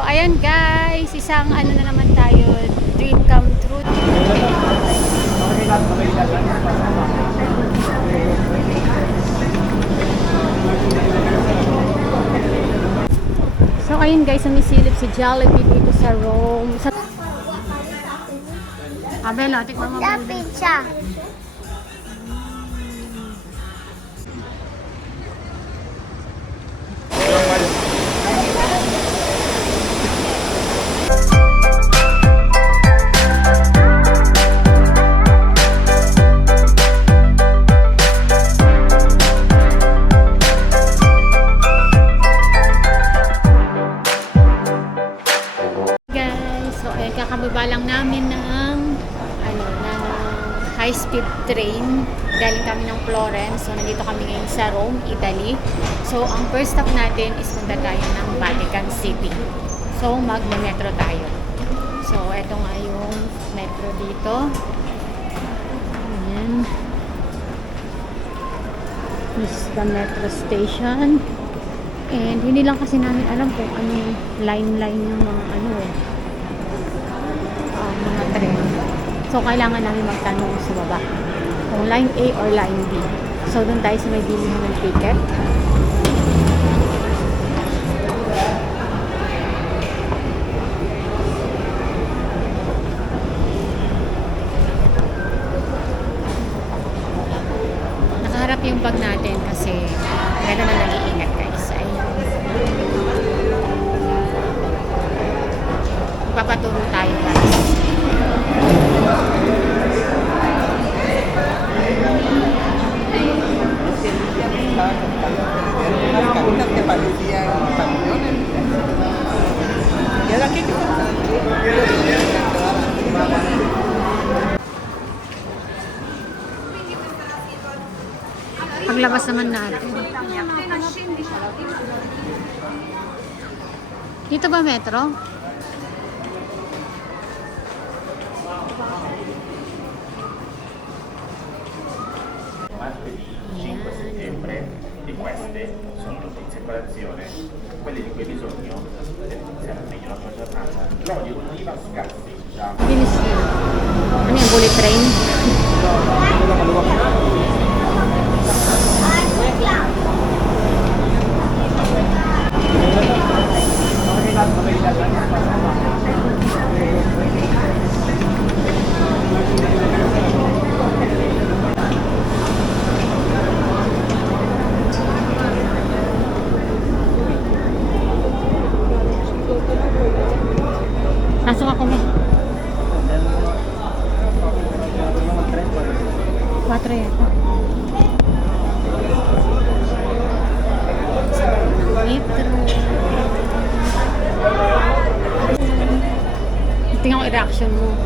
So, ayan guys, isang ano na naman tayo, dream come true. So, ayun guys, sumisilip si Jollibee dito sa Rome. Sa... Abela, tikman mo ba? Pizza. Kakababa lang namin ng ng high-speed train. Galing kami ng Florence. So, nandito kami ngayon sa Rome, Italy. So, ang first stop natin is punta tayo ng Vatican City. So, magme-metro tayo. So, eto nga yung metro dito. Ayan. This is the metro station. And hindi lang kasi namin alam kung anong line-line yung mga mga train. So, kailangan namin magtanong sa baba kung line A or line B. So, doon tayo sa may bilihan ng ticket. Nakaharap yung bag natin kasi gano'n na nag-iingat guys. Ayun. Papaturo tayo guys. Paglabas naman natin. Dito ba metro? Di queste sono notizie in colazione, quelli di cui hai bisogno per iniziare meglio la tua giornata. L'olio d'oliva scarseggia. Bilis yun. Ano yung bullet train? Pasok ako na. 4 yata. Metro. Tingnan ko i-reaction mo.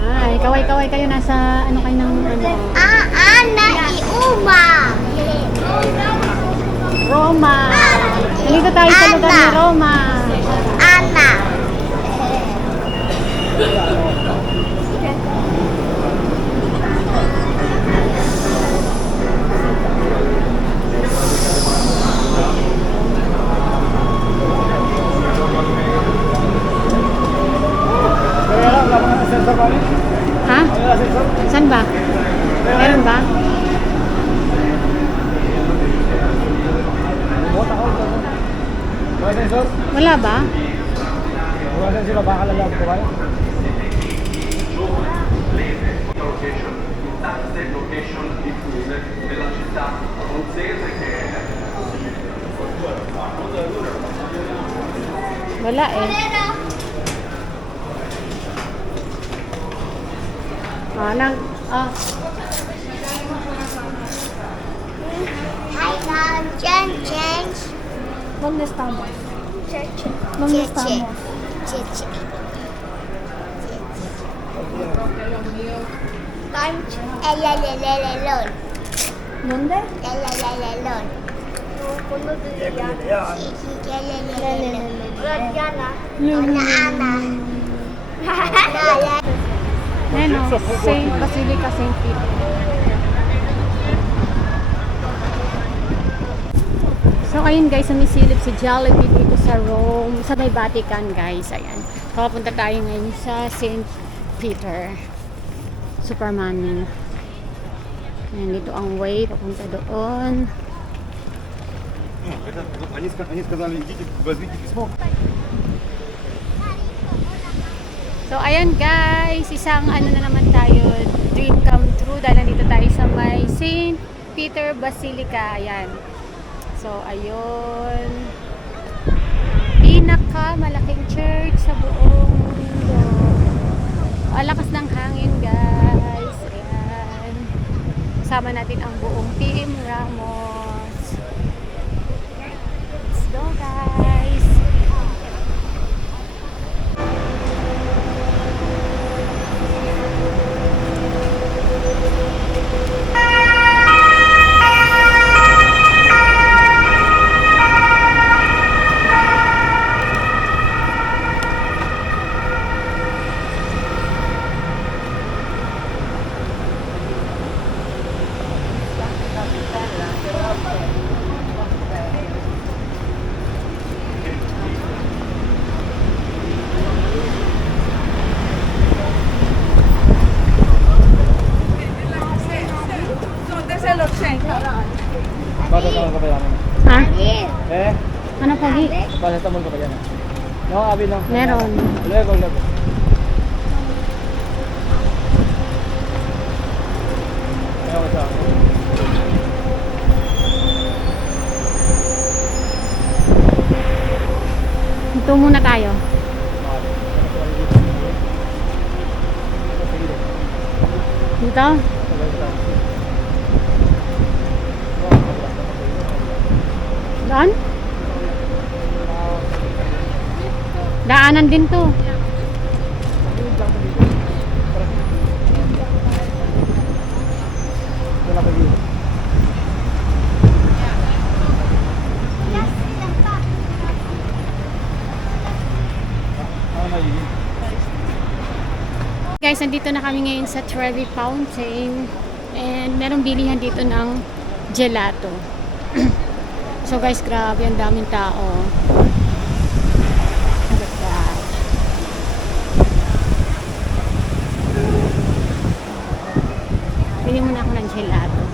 Ay, kaway-kaway kayo nasa ano kayo ng ano? Ana iuma. Roma. Dito tayo sa lugar ni Roma. Ana. Ha? Saan ba? Meron ba? Wala ba? Wala sila baka lalag ko kaya? Tante location diffuse della città abruzzese che Wala eh. Change. ¿Dónde estamos? Cheche. ¿Dónde estamos? Cheche. Elelelelelon. ¿Dónde? Elelelelon. Elelelelelon. Ana. Neno, Saint Basilica Saint Peter. So ayun guys, sumisilip si Jollibee dito sa Rome, sa may Vatican guys. Ayan. Papunta tayo ngayon sa St. Peter. Superman. Ayan, dito ang way, papunta doon. Они сказали, идите, возьмите письмо. So, ayan guys, isang ano na naman tayo, dream come true dahil nandito tayo sa may St. Peter Basilica. Ayan. So, ayun. Malaking church sa buong mundo. Ang lakas ng hangin guys. Ayan. Kasama natin ang buong Team Ramos. Let's go guys. Paracetamol ka pa yan. Ha? Eh? Ano pogi? Paracetamol ka pa yan. No, abi no. Meron. Luego. Ayaw siya. Ito muna tayo. Dito? Daan? Daanan din to. Guys, nandito na kami ngayon sa Trevi Fountain and merong bilihan dito ng gelato. So guys, grabe, ang daming tao. Look at that. Bili muna ako ng gelato.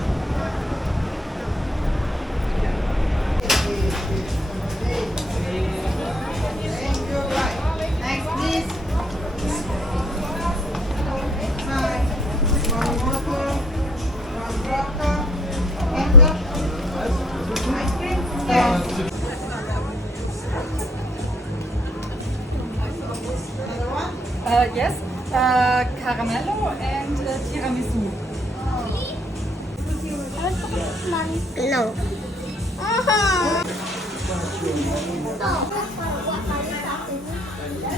Yes, caramello and tiramisu. No.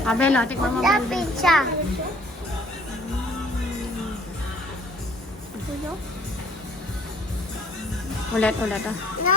Abelo, tikman mo ba? The pizza. Ulit ah. No.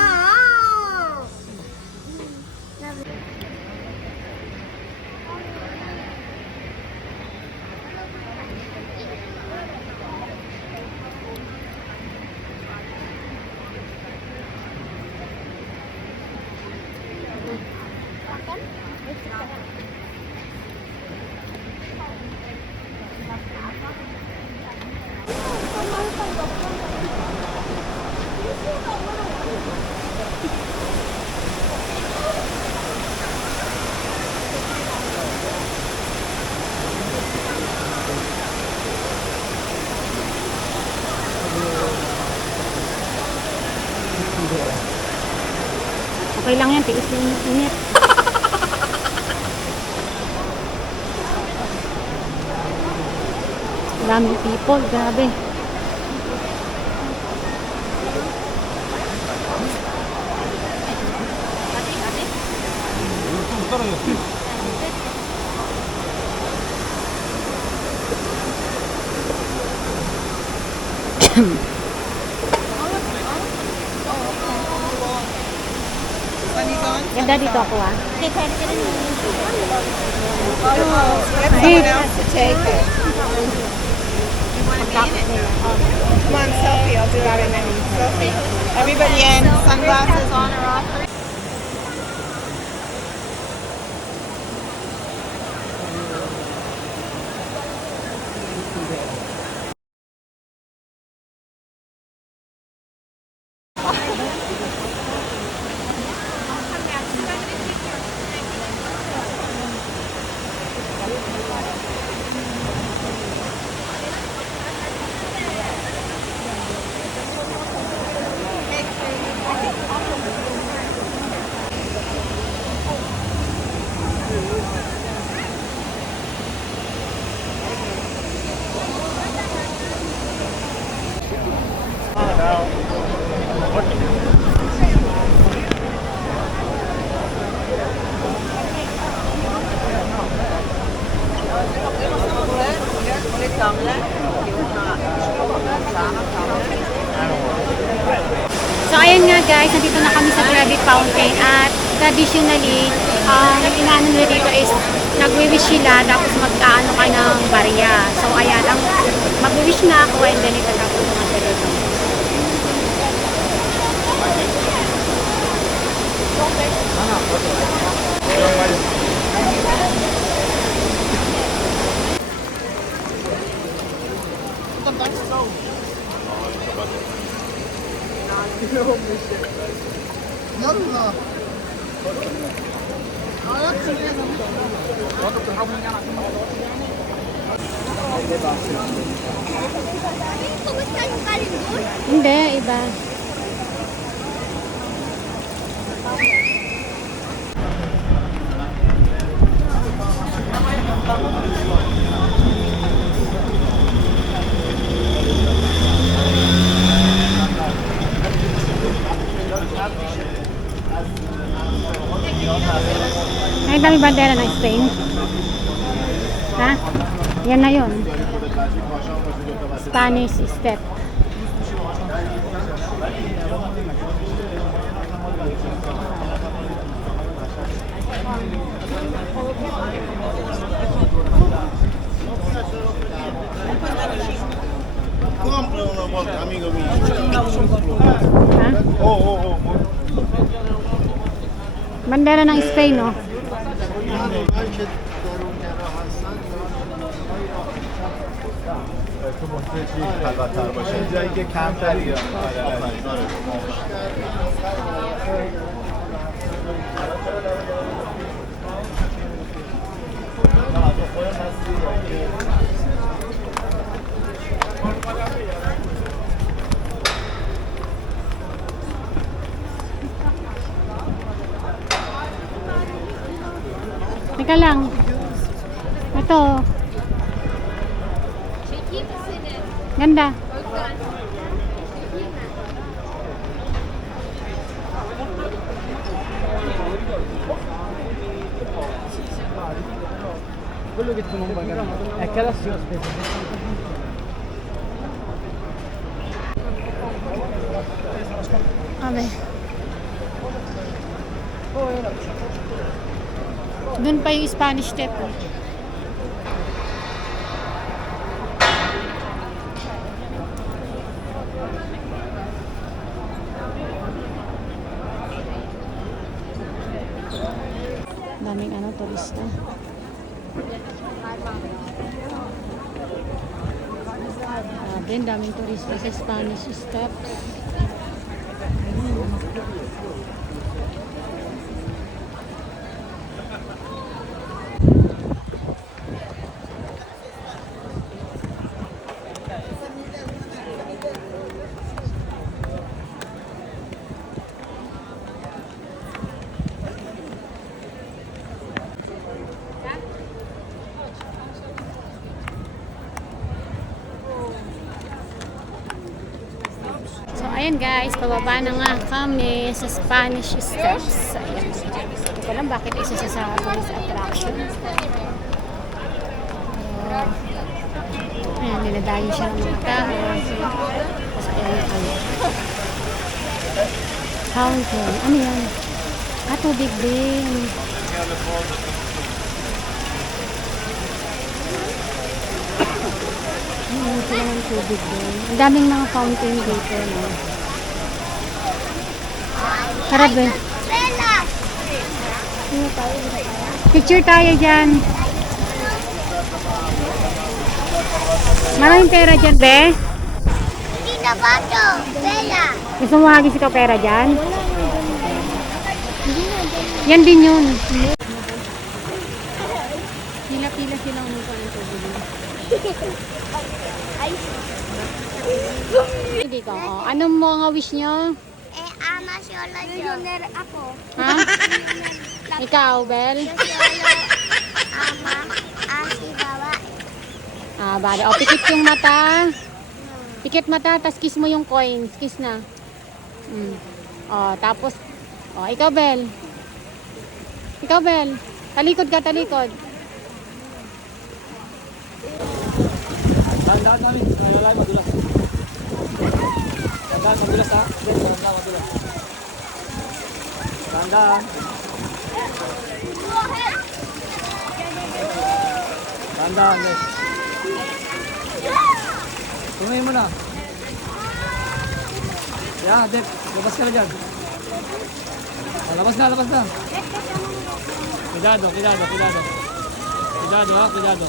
Okay lang yan, tiis yung init. Daming people, grabe. Ganda dito ako ah. Come on, selfie. I'll do that in a selfie. Everybody in, sunglasses on or off. guys, nandito na kami sa Trevi Fountain at traditionally, inaano nila dito is nagwi-wish sila tapos mag-aano ka ng barya. So ayan, mag-wish na ako and then itatapos na siya dito. Kumusta yung kalendor? Hindi, iba. Ay, dami bandera ng Spain. Ha? Yan na yun. Spanish step. Compra una volta, amico mio. Ha? Oh. Bandera ng Spain, no? تو محتاج خلوت‌تر باشه جایی که کمتری Teka lang. Ito. Ganda. Quello che tu non vuoi capire è che adesso io aspetto. Amen. Doon pa yung Spanish step. Daming turista. Grabe, daming turista sa Spanish steps. So, ayan guys, pababa na nga kami sa Spanish Steps. Ayan. Hindi ko alam bakit isa siya sa tourist attraction. Ayan, niladayo siya ng mga tao. Tapos ayan yung fountain. Ano yan? Tubig din. Ayan, sila ng tubig din. Ang daming mga fountain dito, no? Tara, be. Bella! Picture tayo dyan. Maraming pera dyan, be. Tita Bato! Bella! Gusto mo hagis ikaw pera dyan? Yan din yun. Pila-pila sila umuha ng tubig. Hindi ko. Oh. Anong mga wish nyo? Ama siyolo Millionaire ako. Ha? Ikaw, Bel? Siyolo, ama, asi bawa. Bale. O, pikit yung mata. Pikit mata, tas kiss mo yung coins. Kiss na. O, tapos, ikaw, Bel. Ikaw, Bel. Talikod ka, talikod. Dahan namin. Wala madulas. Dahan madulas ha. Dahan madulas. Tandaan. Tandaan, guys. Tumay mo na. Yeah, Dep. Labas ka na dyan. Labas na, labas na. Cuidado, cuidado, cuidado. Cuidado ha, cuidado.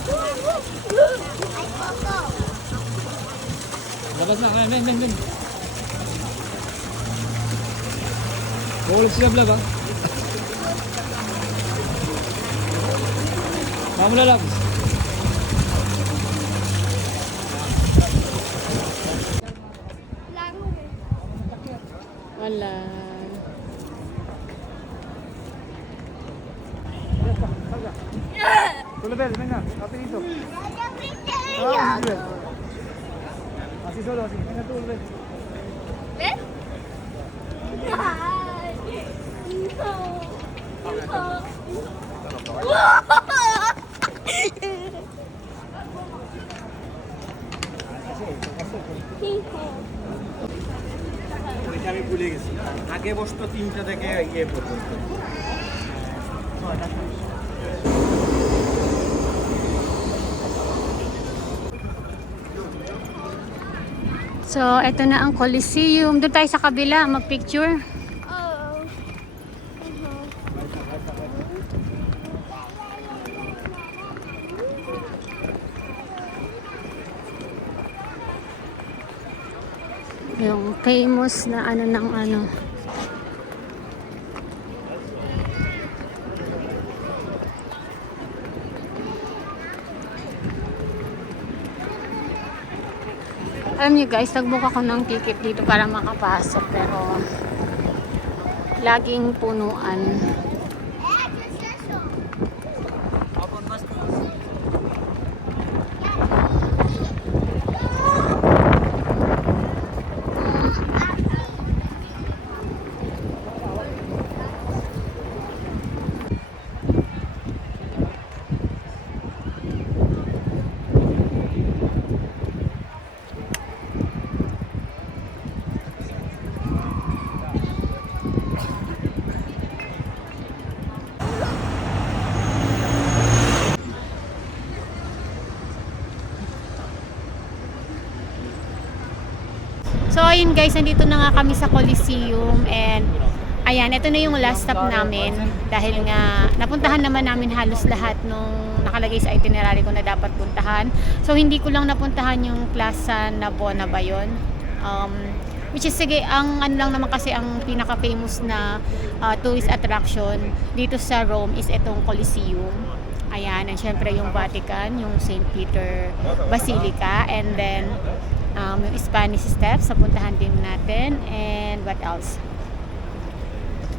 Labas na, men, men, men. Bukulog sila vlog ha. Mamo na lang. Wala. Tulabel, ven na. Rapidito. Así solo, así. Venga tú, Tulabel. ওইটা আমি ভুলে গেছি আগে বসতো 3টা থেকে ইয়ে পর্যন্ত So, eto na ang Coliseum. Doon tayo sa kabila, magpicture. Yung famous na ano ng ano. Alam niyo guys, nagbook ako ng ticket dito para makapasok pero laging punuan. So ayun guys, nandito na nga kami sa Coliseum and ayan, ito na yung last stop namin dahil nga napuntahan naman namin halos lahat nung nakalagay sa itinerary ko na dapat puntahan. So hindi ko lang napuntahan yung Plaza Navona ba yun? Which is sige, ang ano lang naman kasi ang pinaka-famous na tourist attraction dito sa Rome is itong Coliseum. Ayan, and syempre yung Vatican, yung St. Peter Basilica, and then yung Spanish Steps, napuntahan din natin. And what else?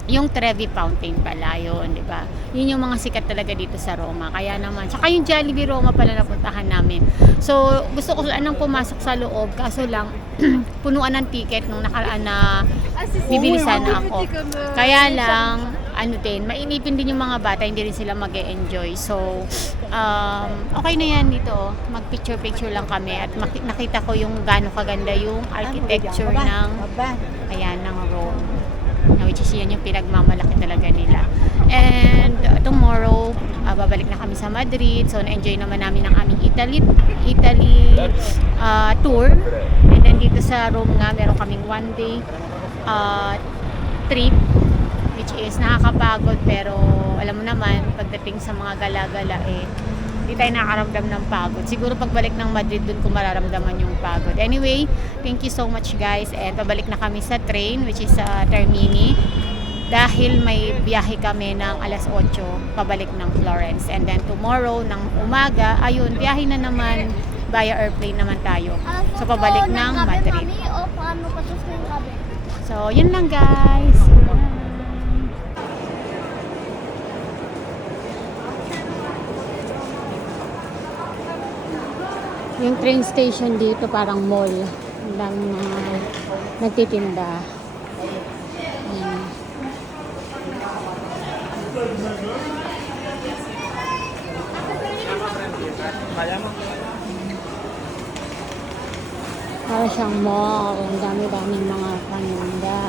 Yung Trevi Fountain pala yun, di ba? Yun yung mga sikat talaga dito sa Roma. Kaya naman, tsaka yung Jollibee Roma pala napuntahan namin. So, gusto ko sanang pumasok sa loob, kaso lang, punuan ng ticket nung nakaraan na bibili sana ako. Kaya lang, ano din, mainipin din yung mga bata, hindi rin sila mag-e-enjoy. So, okay na yan dito. Mag-picture-picture lang kami at nakita ko yung gaano kaganda yung architecture ng, ayan, ng Rome. Which is yun yung pinagmamalaki talaga nila. And tomorrow, babalik na kami sa Madrid. So, na-enjoy naman namin ang aming Italy tour. And then dito sa Rome nga, meron kaming one day trip. Which is nakakapagod pero alam mo naman, pagdating sa mga gala-gala hindi tayo nakakaramdam ng pagod. Siguro pagbalik ng Madrid, dun ko mararamdaman yung pagod. Anyway, thank you so much guys. And pabalik na kami sa train, which is sa Termini. Dahil may biyahe kami ng alas 8, pabalik ng Florence. And then tomorrow, ng umaga, ayun, biyahe na naman, via airplane naman tayo. So pabalik ng Madrid. So, yun lang guys. Yung train station dito parang mall. Ang daming mga nagtitinda. Ayan. Para siyang mall. Ang dami-daming mga paninda.